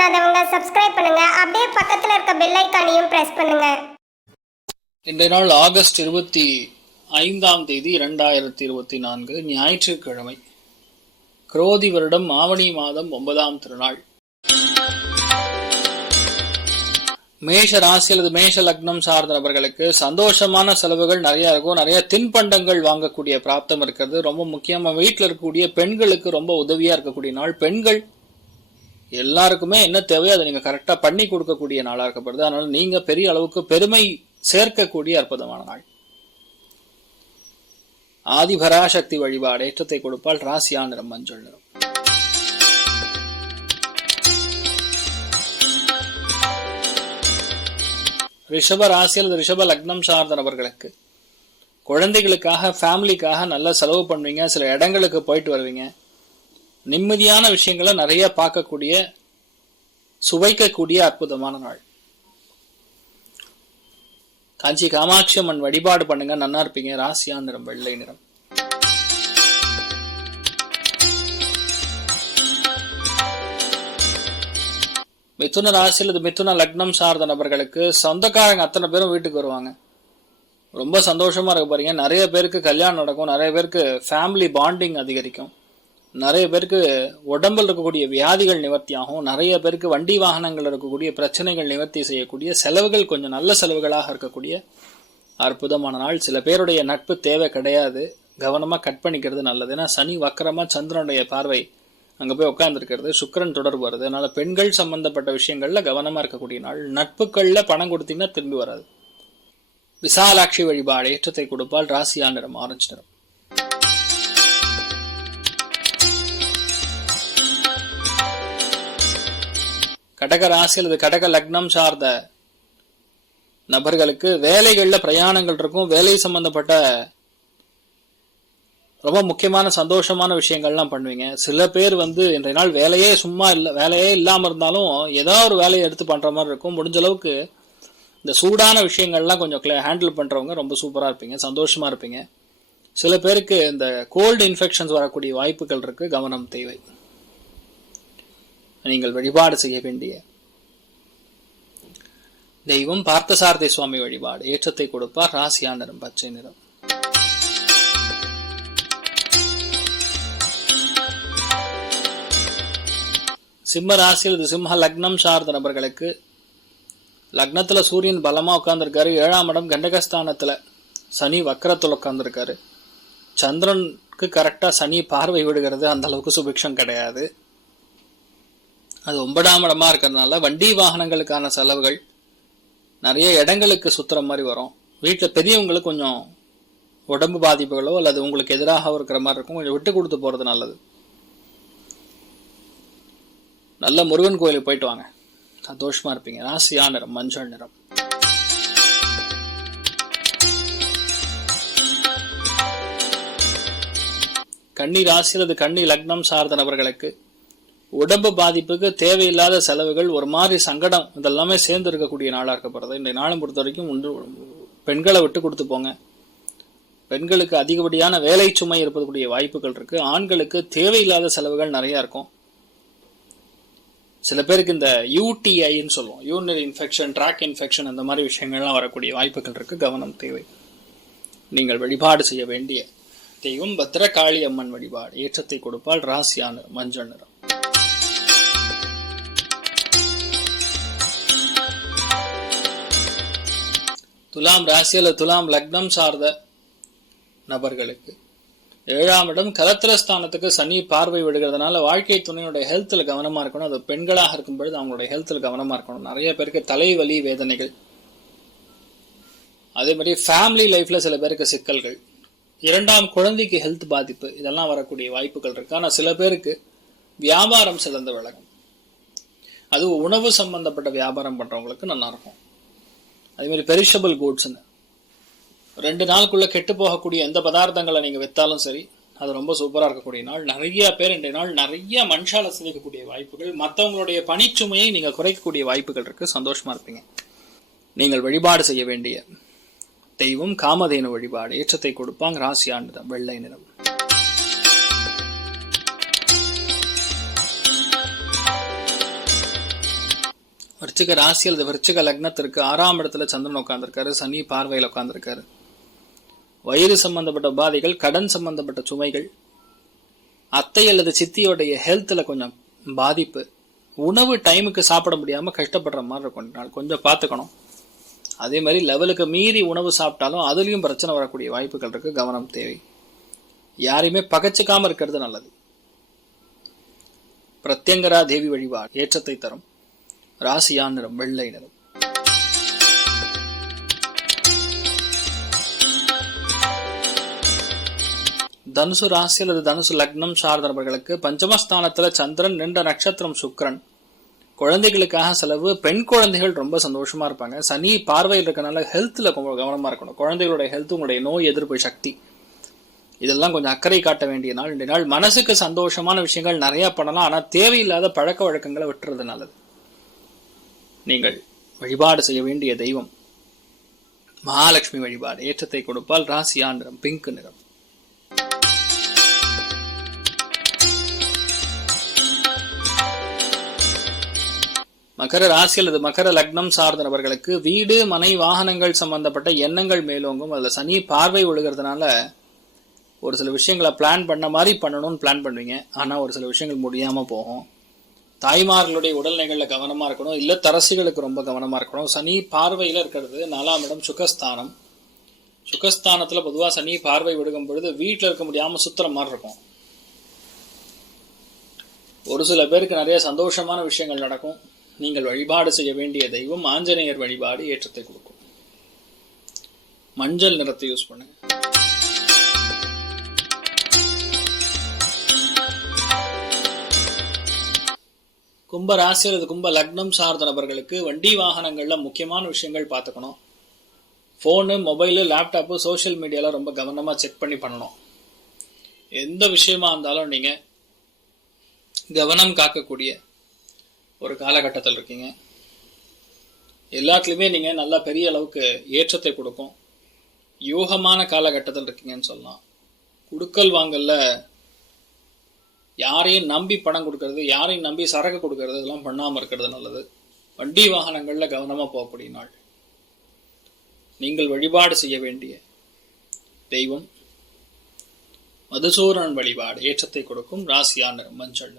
பண்ணாதவங்க சப்ஸ்கிரைப் பண்ணுங்க. அப்படியே பக்கத்துல இருக்க பெல் ஐக்கானையும் பிரஸ் பண்ணுங்க. இன்றைய நாள் ஆகஸ்ட் இருபத்தி ஐந்தாம் தேதி இரண்டாயிரத்தி இருபத்தி நான்கு ஞாயிற்றுக்கிழமை. குரோதி வருடம் ஆவணி மாதம் ஒன்பதாம் திருநாள். மேஷ ராசி அல்லது மேஷ லக்னம் சார்ந்த நபர்களுக்கு சந்தோஷமான செலவுகள் நிறைய இருக்கும். நிறைய தின்பண்டங்கள் வாங்கக்கூடிய பிராப்தம் இருக்கிறது. ரொம்ப முக்கியமா வீட்டில் இருக்கக்கூடிய பெண்களுக்கு ரொம்ப உதவியா இருக்கக்கூடிய நாள். பெண்கள் எல்லாருக்குமே என்ன தேவையோ அதை நீங்க கரெக்டா பண்ணி கொடுக்கக்கூடிய நாளா இருக்கப்படுது. அதனால நீங்க பெரிய அளவுக்கு பெருமை சேர்க்கக்கூடிய அற்புதமான நாள். ஆதிபராசக்தி வழிபாடு ஏற்றத்தை கொடுப்பால் ராசியா நிறம் மஞ்சள் நிறம். ரிஷப ராசி அல்லது ரிஷப லக்னம் சார்ந்த நபர்களுக்கு குழந்தைகளுக்காக ஃபேமிலிக்காக நல்லா செலவு பண்ணுவீங்க. சில இடங்களுக்கு போயிட்டு வருவீங்க. நிம்மதியான விஷயங்களை நிறைய பார்க்கக்கூடிய சுவைக்கக்கூடிய அற்புதமான நாள். காஞ்சி காமாட்சி அம்மன் வழிபாடு பண்ணுங்க. நல்லா இருப்பீங்க. ராசியா நிறம் வெள்ளை நிறம். மிதுன ராசி அல்லது மிதுன லக்னம் சார்ந்த நபர்களுக்கு சொந்தக்காரங்க அத்தனை பேரும் வீட்டுக்கு வருவாங்க. ரொம்ப சந்தோஷமா இருக்க போறீங்க நிறைய பேருக்கு கல்யாணம் நடக்கும். நிறைய பேருக்கு ஃபேமிலி பாண்டிங் அதிகரிக்கும். நிறைய பேருக்கு உடம்பில் இருக்கக்கூடிய வியாதிகள் நிவர்த்தி ஆகும் நிறைய பேருக்கு வண்டி வாகனங்கள் இருக்கக்கூடிய பிரச்சனைகள் நிவர்த்தி செய்யக்கூடிய செலவுகள் கொஞ்சம் நல்ல செலவுகளாக இருக்கக்கூடிய அற்புதமான நாள். சில பேருடைய நட்பு தேவை கிடையாது. கவனமாக கட் பண்ணிக்கிறது நல்லது. ஏன்னா சனி வக்கரமாக சந்திரனுடைய பார்வை அங்கே போய் உட்காந்துருக்கிறது சுக்கிரன் தொடர்பு வருது அதனால் பெண்கள் சம்பந்தப்பட்ட விஷயங்களில் கவனமாக இருக்கக்கூடிய நாள். நட்புகளில் பணம் கொடுத்தீங்கன்னா திரும்பி வராது. விசாலாட்சி வழிபாடு ஏற்றத்தை கொடுப்பால் ராசியா நிறம் ஆரஞ்சு நிறம் கடக ராசி அல்லது கடக லக்னம் சார்ந்த நபர்களுக்கு வேலைகளில் பிரயாணங்கள் இருக்கும். வேலை சம்பந்தப்பட்ட ரொம்ப முக்கியமான சந்தோஷமான விஷயங்கள்லாம் பண்ணுவீங்க. சில பேர் வந்து இன்றைய நாள் வேலையே சும்மா இல்லை வேலையே இல்லாமல் இருந்தாலும் ஏதோ ஒரு வேலையை எடுத்து பண்ணுற மாதிரி இருக்கும். முடிஞ்ச அளவுக்கு இந்த சூடான விஷயங்கள்லாம் கொஞ்சம் ஹேண்டில் பண்ணுறவங்க ரொம்ப சூப்பராக இருப்பீங்க சந்தோஷமாக இருப்பீங்க. சில பேருக்கு இந்த கோல்டு இன்ஃபெக்ஷன்ஸ் வரக்கூடிய வாய்ப்புகள் இருக்குது கவனம் தேவை. நீங்கள் வழிபாடு செய்ய வேண்டிய தெய்வம் பார்த்தசாரதி சுவாமி வழிபாடு. ஏற்றத்தை கொடுப்பார். ராசியா நிறம் பச்சை நிறம். சிம்ம ராசியில் இது சிம்ம லக்னம் சார்ந்த நபர்களுக்கு லக்னத்துல சூரியன் பலமா உட்காந்துருக்காரு ஏழாம் இடம் கண்டகஸ்தானத்துல சனி வக்கரத்தில் உட்கார்ந்துருக்காரு. சந்திரனுக்கு கரெக்டா சனி பார்வை விடுகிறது. அந்த அளவுக்கு சுபிக்ஷம் கிடையாது. அது ஒன்பதாம் இடமா இருக்கிறதுனால வண்டி வாகனங்களுக்கான செலவுகள் நிறைய இடங்களுக்கு சுற்றுற மாதிரி வரும். வீட்டில் பெரியவங்களுக்கு கொஞ்சம் உடம்பு பாதிப்புகளோ அல்லது உங்களுக்கு எதிராக இருக்கிற மாதிரி இருக்கும். கொஞ்சம் விட்டு கொடுத்து போகிறது நல்லது. நல்ல முருகன் கோயிலுக்கு போயிட்டு வாங்க. சந்தோஷமாக இருப்பீங்க. ராசியா நிறம் மஞ்சள் நிறம். கன்னி ராசி அல்லது கன்னி லக்னம் சார்ந்த நபர்களுக்கு உடம்பு பாதிப்புக்கு தேவையில்லாத செலவுகள் ஒரு மாதிரி சங்கடம் இதெல்லாமே சேர்ந்து இருக்கக்கூடிய நாளாக இருக்கப்படுறது இந்த நாளை பொறுத்த வரைக்கும் ஒன்று பெண்களை விட்டு கொடுத்து போங்க. பெண்களுக்கு அதிகப்படியான வேலை சுமை இருப்பதற்குரிய வாய்ப்புகள் இருக்கு. ஆண்களுக்கு தேவையில்லாத செலவுகள் நிறைய இருக்கும். சில பேருக்கு இந்த யூடிஐன்னு சொல்லுவோம். யூனர் இன்ஃபெக்ஷன் ட்ராக் இன்ஃபெக்ஷன் அந்த மாதிரி விஷயங்கள்லாம் வரக்கூடிய வாய்ப்புகள் இருக்கு. கவனம் தேவை. நீங்கள் வழிபாடு செய்ய வேண்டிய தெய்வம் பத்ரகாளி அம்மன் வழிபாடு. ஏற்றத்தை கொடுப்பால் ராசியான மஞ்சள் நிறம். துலாம் ராசி அல்லது துலாம் லக்னம் சார்ந்த நபர்களுக்கு. ஏழாம் இடம் கலத்திரஸ்தானத்துக்கு சனி பார்வை விடுகிறதுனால வாழ்க்கை துணையோட ஹெல்த்தில் கவனமாக இருக்கணும். அது பெண்களாக இருக்கும் பொழுது அவங்களுடைய ஹெல்த்தில் கவனமாக இருக்கணும். நிறைய பேருக்கு தலைவலி வேதனைகள். அதே மாதிரி ஃபேமிலி லைஃப்பில் சில பேருக்கு சிக்கல்கள். இரண்டாம் குழந்தைக்கு ஹெல்த் பாதிப்பு. இதெல்லாம் வரக்கூடிய வாய்ப்புகள் இருக்குது ஆனால் சில பேருக்கு வியாபாரம் சிறந்த விலகும். அது உணவு சம்பந்தப்பட்ட வியாபாரம் பண்ணுறவங்களுக்கு நல்லாயிருக்கும் அதேமாரி அதே மாதிரி பெரிஷபிள் கூட்ஸ்னு ரெண்டு நாளுக்குள்ளே கெட்டு போகக்கூடிய எந்த பதார்த்தங்களை நீங்கள் வித்தாலும் சரி அது ரொம்ப சூப்பராக இருக்கக்கூடிய நாள். நிறைய பேர் இன்றைய நாள் நிறைய மனுஷால சிதைக்கக்கூடிய வாய்ப்புகள் மற்றவங்களுடைய பணிச்சுமையை நீங்கள் குறைக்கக்கூடிய வாய்ப்புகள் இருக்குது சந்தோஷமாக இருப்பீங்க. நீங்கள் வழிபாடு செய்ய வேண்டிய தெய்வம் காமதேனு வழிபாடு ஏற்றத்தை கொடுப்பாங்க. ராசியாண்டு வெள்ளை நிறம். விருச்சிக ராசி அல்லது விருச்சிக லக்னத்திற்கு ஆறாம் இடத்துல சந்திரன் உட்காந்துருக்காரு சனி பார்வையில் உட்காந்துருக்காரு வயிறு சம்பந்தப்பட்ட பாதைகள் கடன் சம்பந்தப்பட்ட சுமைகள் அத்தை அல்லது சித்தியோடைய ஹெல்த்தில் கொஞ்சம் பாதிப்பு உணவு டைமுக்கு சாப்பிட முடியாமல் கஷ்டப்படுற மாதிரி இருக்கும். நாள் கொஞ்சம் பார்த்துக்கணும். அதே மாதிரி லெவலுக்கு மீறி உணவு சாப்பிட்டாலும் அதுலேயும் பிரச்சனை வரக்கூடிய வாய்ப்புகள் இருக்கு. கவனம் தேவை. யாரையுமே பகச்சிக்காமல் இருக்கிறது நல்லது. பிரத்யங்கரா தேவி வழிபாடு ஏற்றத்தை தரும். ராசியா நிறம் வெள்ளை நிறம் தனுசு ராசி அல்லது தனுசு லக்னம் சார்ந்த நபர்களுக்கு பஞ்சமஸ்தானத்துல சந்திரன் நின்ற நட்சத்திரம் சுக்கிரன். குழந்தைகளுக்காக செலவு பெண் குழந்தைகள் ரொம்ப சந்தோஷமா இருப்பாங்க. சனி பார்வையில் இருக்கனால ஹெல்த்ல கவனமா இருக்கணும். குழந்தைகளுடைய ஹெல்த் உங்களுடைய நோய் எதிர்ப்பு சக்தி. இதெல்லாம் கொஞ்சம் அக்கறை காட்ட வேண்டிய நாள். இன்றைய நாள் மனசுக்கு சந்தோஷமான விஷயங்கள் நிறைய பண்ணலாம். ஆனா தேவையில்லாத பழக்க வழக்கங்களை விட்டுறது நல்லது. நீங்கள் வழிபாடு செய்ய வேண்டிய தெய்வம். மகாலட்சுமி வழிபாடு ஏற்றத்தை கொடுப்பால் ராசியா நிறம் பிங்க் நிறம். மகர ராசி அல்லது மகர லக்னம் சார்ந்த நபர்களுக்கு வீடு மனை வாகனங்கள் சம்பந்தப்பட்ட எண்ணங்கள் மேலோங்கும். அதுல சனி பார்வை ஒழுகிறதுனால ஒரு சில விஷயங்களை பிளான் பண்ண மாதிரி பண்ணணும்னு பிளான் பண்ணுவீங்க. ஆனா ஒரு சில விஷயங்கள் முடியாம போகும். தாய்மார்களுடைய உடல்நிலைகளில் கவனமாக இருக்கணும். இல்லை தரசிகளுக்கு ரொம்ப கவனமாக இருக்கணும். சனி பார்வையில் இருக்கிறது நாலாம் இடம் சுகஸ்தானம். சுகஸ்தானத்தில் பொதுவாக சனி பார்வை விடுக்கும் பொழுது வீட்டில் இருக்க முடியாமல் சுத்துற மாதிரி இருக்கும். ஒரு சில பேருக்கு நிறைய சந்தோஷமான விஷயங்கள் நடக்கும். நீங்கள் வழிபாடு செய்ய வேண்டிய தெய்வம் ஆஞ்சநேயர் வழிபாடு ஏற்றத்தை கொடுக்கும். மஞ்சள் நிறத்தை யூஸ் பண்ணுங்கள் கும்ப ராசி அல்லது கும்ப லக்னம் சார்ந்த நபர்களுக்கு வண்டி வாகனங்களில் முக்கியமான விஷயங்கள் பார்த்துக்கணும். ஃபோனு மொபைலு லேப்டாப்பு சோஷியல் மீடியால ரொம்ப கவனமாக செக் பண்ணி பண்ணணும். எந்த விஷயமா இருந்தாலும் நீங்கள் கவனம் காக்கக்கூடிய ஒரு காலகட்டத்தில் இருக்கீங்க. எல்லாத்துலேயுமே நீங்கள் நல்லா பெரிய அளவுக்கு ஏற்றத்தை கொடுக்கும். யூகமான காலகட்டத்தில் இருக்கீங்கன்னு சொல்லலாம். குடுக்கல் வாங்கலில் யாரையும் நம்பி பணம் கொடுக்கறது யாரையும் நம்பி சரக்கு கொடுக்கறது இதெல்லாம் பண்ணாமல் இருக்கிறது நல்லது. வண்டி வாகனங்களில் கவனமாக போகக்கூடிய நாள் நீங்கள் வழிபாடு செய்ய வேண்டிய தெய்வம் மதுசூரன் வழிபாடு ஏற்றத்தை கொடுக்கும் ராசியான மஞ்சள்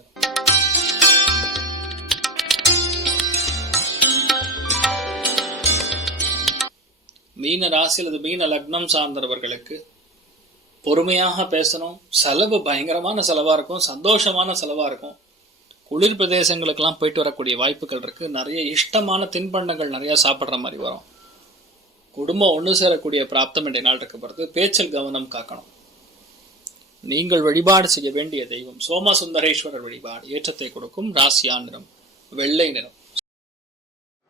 மீன ராசி அல்லது மீன லக்னம் சார்ந்தவர்களுக்கு பொறுமையாக பேசணும். செலவு பயங்கரமான செலவா இருக்கும். சந்தோஷமான செலவா இருக்கும். குளிர் பிரதேசங்களுக்கெல்லாம் போயிட்டு வரக்கூடிய வாய்ப்புகள் இருக்கு. நிறைய இஷ்டமான தின்பண்டங்கள் நிறைய சாப்பிட்ற மாதிரி வரும். குடும்பம் ஒன்று சேரக்கூடிய பிராப்தம் என்ற நாள் இருக்கப்படுறது பேச்சில் கவனம் காக்கணும். நீங்கள் வழிபாடு செய்ய வேண்டிய தெய்வம். சோமசுந்தரேஸ்வரர் வழிபாடு ஏற்றத்தை கொடுக்கும் ராசியா நிறம் வெள்ளை நிறம்.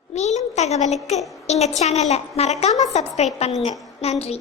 மேலும் தகவலுக்கு எங்கள் சேனலை மறக்காமல் சப்ஸ்கிரைப் பண்ணுங்கள் நன்றி.